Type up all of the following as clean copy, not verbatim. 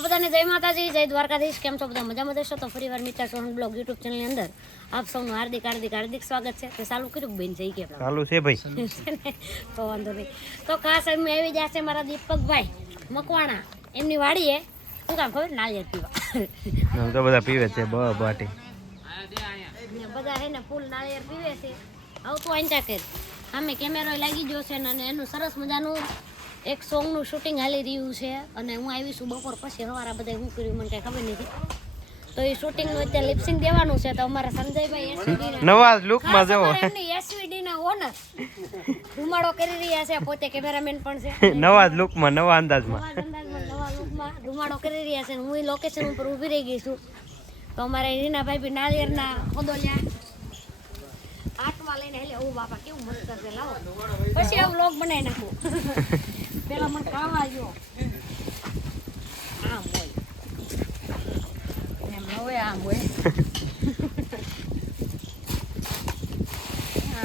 તો બધાને જય માતાજી, જય દ્વારકાધીશ. કેમ છો બધા? મજામાં જશો તો ફરીવાર મિત્રા સોહન બ્લોગ યુટ્યુબ ચેનલની અંદર આપ સૌનું હાર્દિક હાર્દિક હાર્દિક સ્વાગત છે. તે ચાલુ કર્યું બેન જઈ કે ચાલુ છે ભાઈ. તો વાંધો નહીં. તો ખાસ અમે આવી જશે મારા દીપકભાઈ મકવાણા, એમની વાડીએ શું કામ ખબર? નાળિયેર પીવા. તો બધા પીવે છે બાટી. બધા હે ને ફૂલ નાળિયેર પીવે છે. આવતું આંચા કે સામે કેમેરો લાગી ગયો છે અને એનું સરસ મજાનું એક સોંગનું શૂટિંગ હાલી રહ્યું છે. અને હું આવી છું બપોર પછી. સવારે બધા શું કર્યું મને કઈ ખબર નથી. તો એ શૂટિંગનું અત્યારે લિપસિંગ દેવાનું છે. તો અમારા સંજયભાઈ એસવીડી નવા લુકમાં જવો એસવીડી ના ઓનર ધુમાડો કરી રહ્યા છે. પોતે કેમેરામેન પણ છે. નવા જ લુકમાં નવા અંદાજમાં નવા લુકમાં ધુમાડો કરી રહ્યા છે. હું લોકેશન ઉપર ઊભી રહી ગઈ છું. તો અમારે રીનાભાઈ બી નાળિયેરના હોદોલ્યા આટમાં લઈને એટલે ઓ બાપા કેવું મસ્ત છે. લાવો પછી આ વ્લોગ બનાવી નાખું. પેલા મને ખાવા જો આમ હોય એમ હવે આમ હોય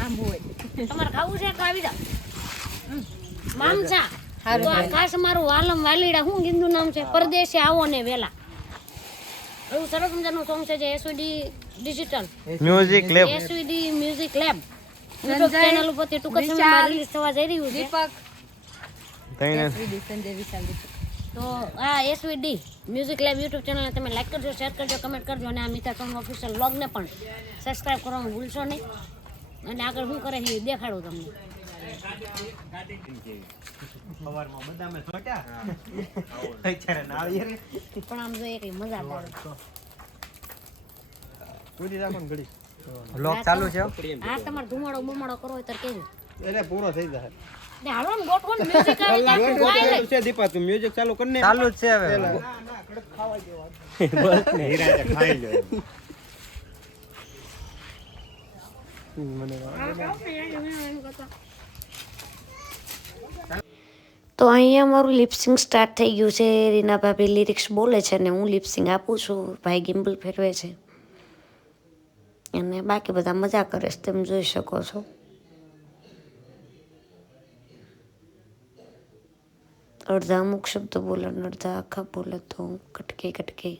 આમ હોય. તમારે ખાવું છે તો આવી જાવ. મામસા તો આ ખાસ મારું વાલમ વાલીડા શું ગીંદું નામ છે? પરદેશે આવો ને વેલા. એવું સરસ મજાનું સોંગ છે જે SVD digital music lab SVD music lab YouTube channel ઉપર ટૂંક જ સમયમાં રિલીઝ થવા જઈ રહ્યું છે. તો આ એસવીડી મ્યુઝિક લેબ યુટ્યુબ ચેનલને તમે લાઈક કરજો, શેર કરજો, કમેન્ટ કરજો અને આ મિતા સોંગ ઓફિશિયલ બ્લોગને પણ સબસ્ક્રાઇબ કરવાનું ભૂલશો નહીં. અને આગળ શું કરે છે દેખાડું તમને. પણ આમ જોઈએ કઈ મજા આવે. બ્લોગ ચાલુ છે. આ તમારે ધુમાડો બુમાડો કરવો હોય તો કહેજો. એટલે પૂરો થઈ જાય. ને હાલો ને ગોઠવો ને મ્યુઝિક આવે તો ગાઈ લે. છે દીપા, તું મ્યુઝિક ચાલુ કર ને. ચાલુ જ છે હવે. બસ ને હીરા ખાઈ લો. તો અહીંયા મારું લિપસિંગ સ્ટાર્ટ થઈ ગયું છે. રીના ભાભી લિરિક્સ બોલે છે ને હું લિપસિંગ આપું છું. ભાઈ ગિમ્બલ ફેરવે છે અને બાકી બધા મજા કરે છે, તમે જોઈ શકો છો. અડધા અમુક શબ્દ બોલે ને અડધા આખા બોલે તો કટકે કટકે.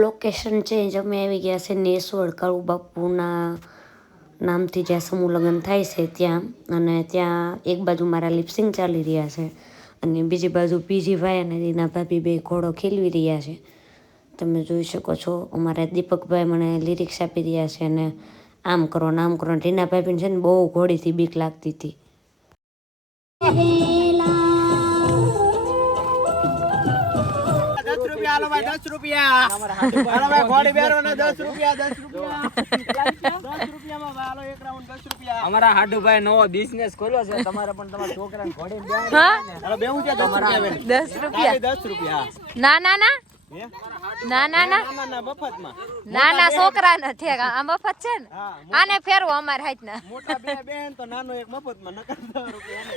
લોકેશન ચેન્જ અમે આવી ગયા છે નેસવડ કાળુ બાપુના નામથી જ્યાં સમૂહ લગ્ન થાય છે ત્યાં. અને ત્યાં એક બાજુ મારા લિપસિંગ ચાલી રહ્યા છે અને બીજી બાજુ પીજીભાઈ અને રીના ભાભી બે ઘોડો ખીલવી રહ્યા છે. તમે જોઈ શકો છો. અમારા દીપકભાઈ મને લિરિક્સ આપી રહ્યા છે અને આમ કરો ને આમ કરો. રીના ભાભીને છે ને બહુ ઘોડીથી બીક લાગતી હતી. અમારા હાડુભાઈ નવો બિઝનેસ ખોલ્યો છે. તમારે પણ તમારા છોકરાને ઘોડી બેવું છે. 10 રૂપિયા. ના ના ના ના ના ના ના ના છોકરા નથી આ મફત છે ને. આને ફેરવો અમારે હાથ ના મોટા બે બેન તો નાનો એક મફતમાં નકર 10 રૂપિયા.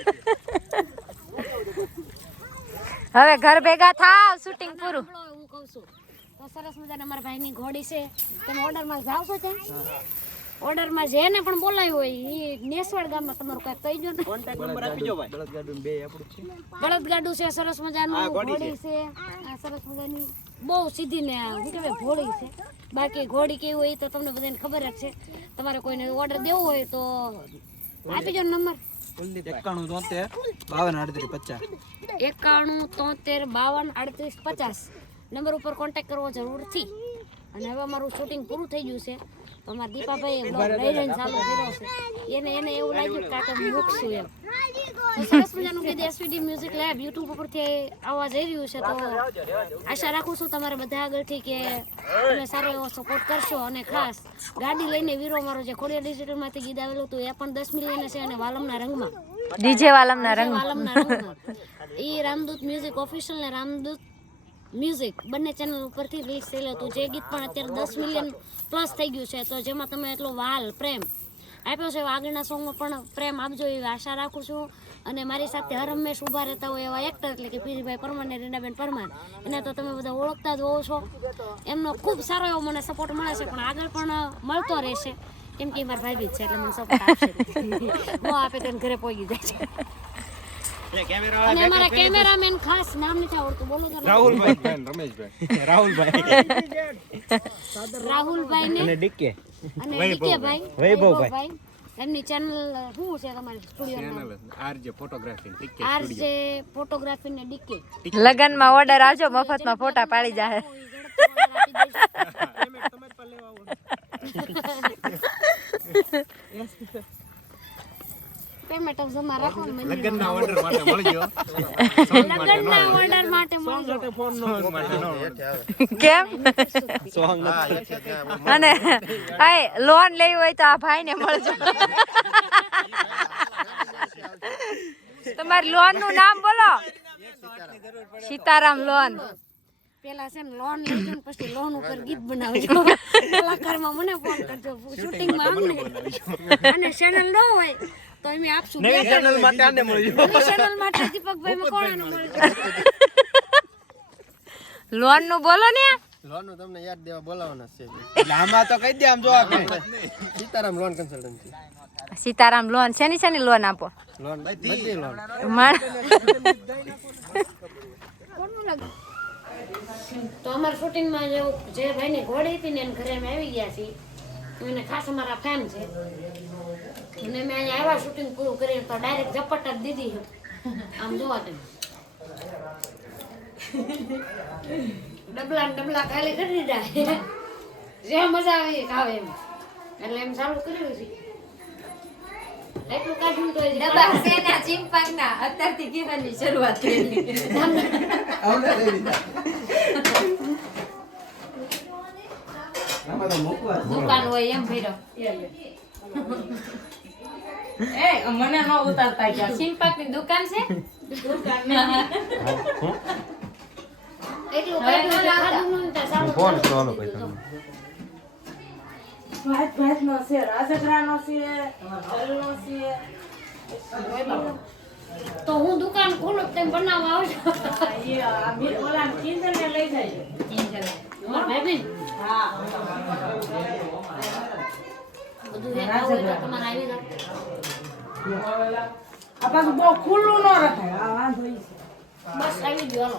હવે ઘર ભેગા થાવ શૂટિંગ પૂરું. હું કહું છું તો સરસ મજાના મારા ભાઈની ઘોડી છે. તમે ઓર્ડરમાં જાવ છો ત્યાં? ઓર્ડરમાં જેને પણ બોલાવ્યું હોય એ નેસવડ ગામમાં તમારું કઈ કહી દો ને. કોન્ટેક્ટ નંબર આપી દો ભાઈ. બળદગાડું બે આપણું છે. બળદગાડું છે સરસ મજાનું. ઘોડી છે આ સરસ મજાની બહુ સીધી ને શું કહેવાય ઘોડી છે. બાકી ઘોડી કેવી હોય તો તમને બધાને ખબર જ છે. તમારે કોઈને ઓર્ડર દેવો હોય તો આપી દો નંબર. 91 73 52 38 50 91 73 52 38 50 નંબર ઉપર કોન્ટેક્ટ કરવો જરૂરથી. અને હવે અમારું શૂટિંગ પૂરું થઈ ગયું છે. તો અમારા દીપાભાઈએ બ્લોગ લઈ રહીને ચાલુ કર્યો છે. એને એવું લાગ્યું કે આ તો મૂકશું એમ. તો સરસ મજાનું કીધું એસવીડી મ્યુઝિક લેબ યુટ્યુબ ઉપરથી આવવા જઈ રહ્યું છે. તો આશા રાખું છું તમારા બધા આગળથી કે તમે સારો એવો સપોર્ટ કરશો. અને ખાસ ગાડી લઈને વીરો મારો જે ખોડિયાર ડિજિટલમાંથી ગીત આવેલું હતું એ પણ 10 મિલિયન છે. અને વાલમના રંગમાં ડીજે વાલમના રંગ વાલમના રંગમાં એ રામદૂત મ્યુઝિક ઓફિશિયલ ને રામદૂત મ્યુઝિક બંને ચેનલ ઉપરથી રિલીઝ થયેલું હતું. જે ગીત પણ અત્યારે 10 મિલિયન પ્લસ થઈ ગયું છે. તો જેમાં તમે એટલો વાલ પ્રેમ આપ્યો છે, આગળના સોંગમાં પણ પ્રેમ આપજો એવી આશા રાખું છું. અને મારી સાથે હર હંમેશ ઊભા રહેતા હોય એવા એક્ટર એટલે કે પીરીભાઈ પરમાર ને રીનાબેન પરમાર, એને તો તમે બધા ઓળખતા જ હોવો છો. એમનો ખૂબ સારો એવો મને સપોર્ટ મળે છે, પણ આગળ પણ મળતો રહેશે, કેમ કે મારા ભાઈ જ છે એટલે મને સપોર્ટ આપશે. હું આપે તેને ઘરે પહોંચી જાય છે. અને અમારા કેમેરામેન ખાસ નામ નથી આવડતું, બોલો તો. રાહુલભાઈ ને અને ડીકે અને ડીકેભાઈ, વૈભવભાઈ, એમની ચેનલ શું છે તમારી સ્ટુડિયો આરજે ફોટોગ્રાફી ને ડીકે. લગનમાં ઓર્ડર આવજો, મફતમાં ફોટા પાડી જાય. પેમેન્ટ જમા રાખો ને મને. લગ્નના ઓર્ડર માટે મળજો. લગ્નના ઓર્ડર માટે મળજો. કેમ? અને લોન લેવી હોય તો આ ભાઈ ને મળજો. તમારી લોન નું નામ બોલો. સીતારામ લોન. પેલા છે ને લોન લેજો ને પછી લોન ઉપર ગીત બનાવજો. કલાકારમાં મને ફોન કરજો, શૂટિંગમાં અમને. અને ચેનલ ન હોય તો અમે આપશું. નવી ચેનલ માટે આને મળજો. ચેનલ માટે દીપકભાઈ મકોણાનું મળજો. લોન નું બોલો ને. લોન નું તમને યાદ દેવા બોલાવવાના છે. એટલે આમાં તો કહી દે, આમ જો આપણે Sitaram loan consultancy. Sitaram loan શેની લોન આપો? લોન બધી લોન. તો અમારા શૂટિંગમાં જે ભાઈની ઘોડી હતી ને એને ઘરે અમે આવી ગયા છીએ. એને ખાસ અમારા ફેન છે. અને મેં અહીંયા આવ્યા શૂટિંગ પૂરું કરીને તો ડાયરેક્ટ ઝપટ જ દીધી. આમ જોવા તમે ડબલા ને ડબલા ખાલી કરી દીધા. જે મજા આવે એ ખાવે એમ, એટલે એમ ચાલુ કર્યું છે. એટલું કાઢ્યું તો ડબ્બા સેના ચિંપાકના અત્યારથી કહેવાની શરૂઆત કરી. દુકાન હોય એમ ભર્યો. મને ન ઉતારતા ગયા. ચિંપાકની દુકાન છે. એટલું કાઢ્યું ખાધું ને ત્યાં ચાલુ ફોન કરવાનો પૈસા. ભાતનો છે, રાજગરાનો છે, તલનો છે. તો હું દુકાન ખોલું તેમ બનાવવા આવજો. એ આ મીર ઓલા કિંજલને લઈ જાય. મારા ભાઈ હા. બધું એક હોય તો તમારે આવી જાવ. આ પાછું બહુ ખુલ્લું ન રખાય. આ વાંધો ઈ છે. બસ આવી ગયો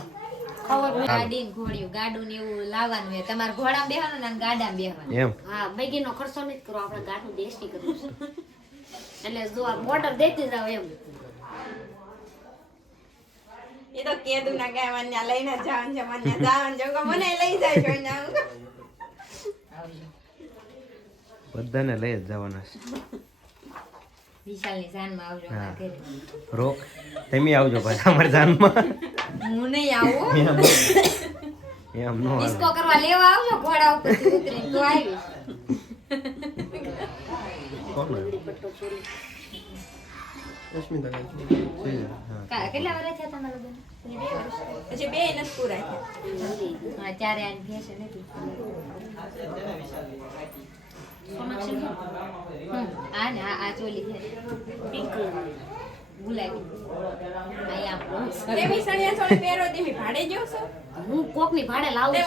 હાલો. ગાડી ઘોડિયું ગાડું ને એવું લાવવાનું હોય. તમારે ઘોડા બેહવાનું ને ગાડા બેહવાનું. એમ હા, બગીનો ખર્ચો નથી કરો, આપણે ગાડું દેશી કરવું છે. એટલે જો આ મોટર દેતી જાવ એમ. એ તો કેદું ના ગાય મને લઈને જવાનું છે, મને જવાનું છે, મને લઈ જાય છે અહીંયા. બધાને લઈ જ જવાના છે. વિશાલની જાનમાં આવજો અમારા ઘરે. રોક તમે આવજો પાછા અમારી જાનમાં. હું નહીં આવું. એમ નો ડિસ્કો કરવા લેવા આવજો ઘોડા ઉપરથી ઉતરીને તો આવીશ. કેટલા વર્ષ થયા તમારા લગ્ન? પછી બે નથી પૂરા થયા. હા, ત્યારે આની ભેંસ નથી. સોનાક્ષી છે? આ ને આ ચોલી છે પિંક ગુલાબી. આ આમ તેમી સણિયા સોળી પહેરો તેમી ભાડે જો છો? હું કોકની ભાડે લાવું છું.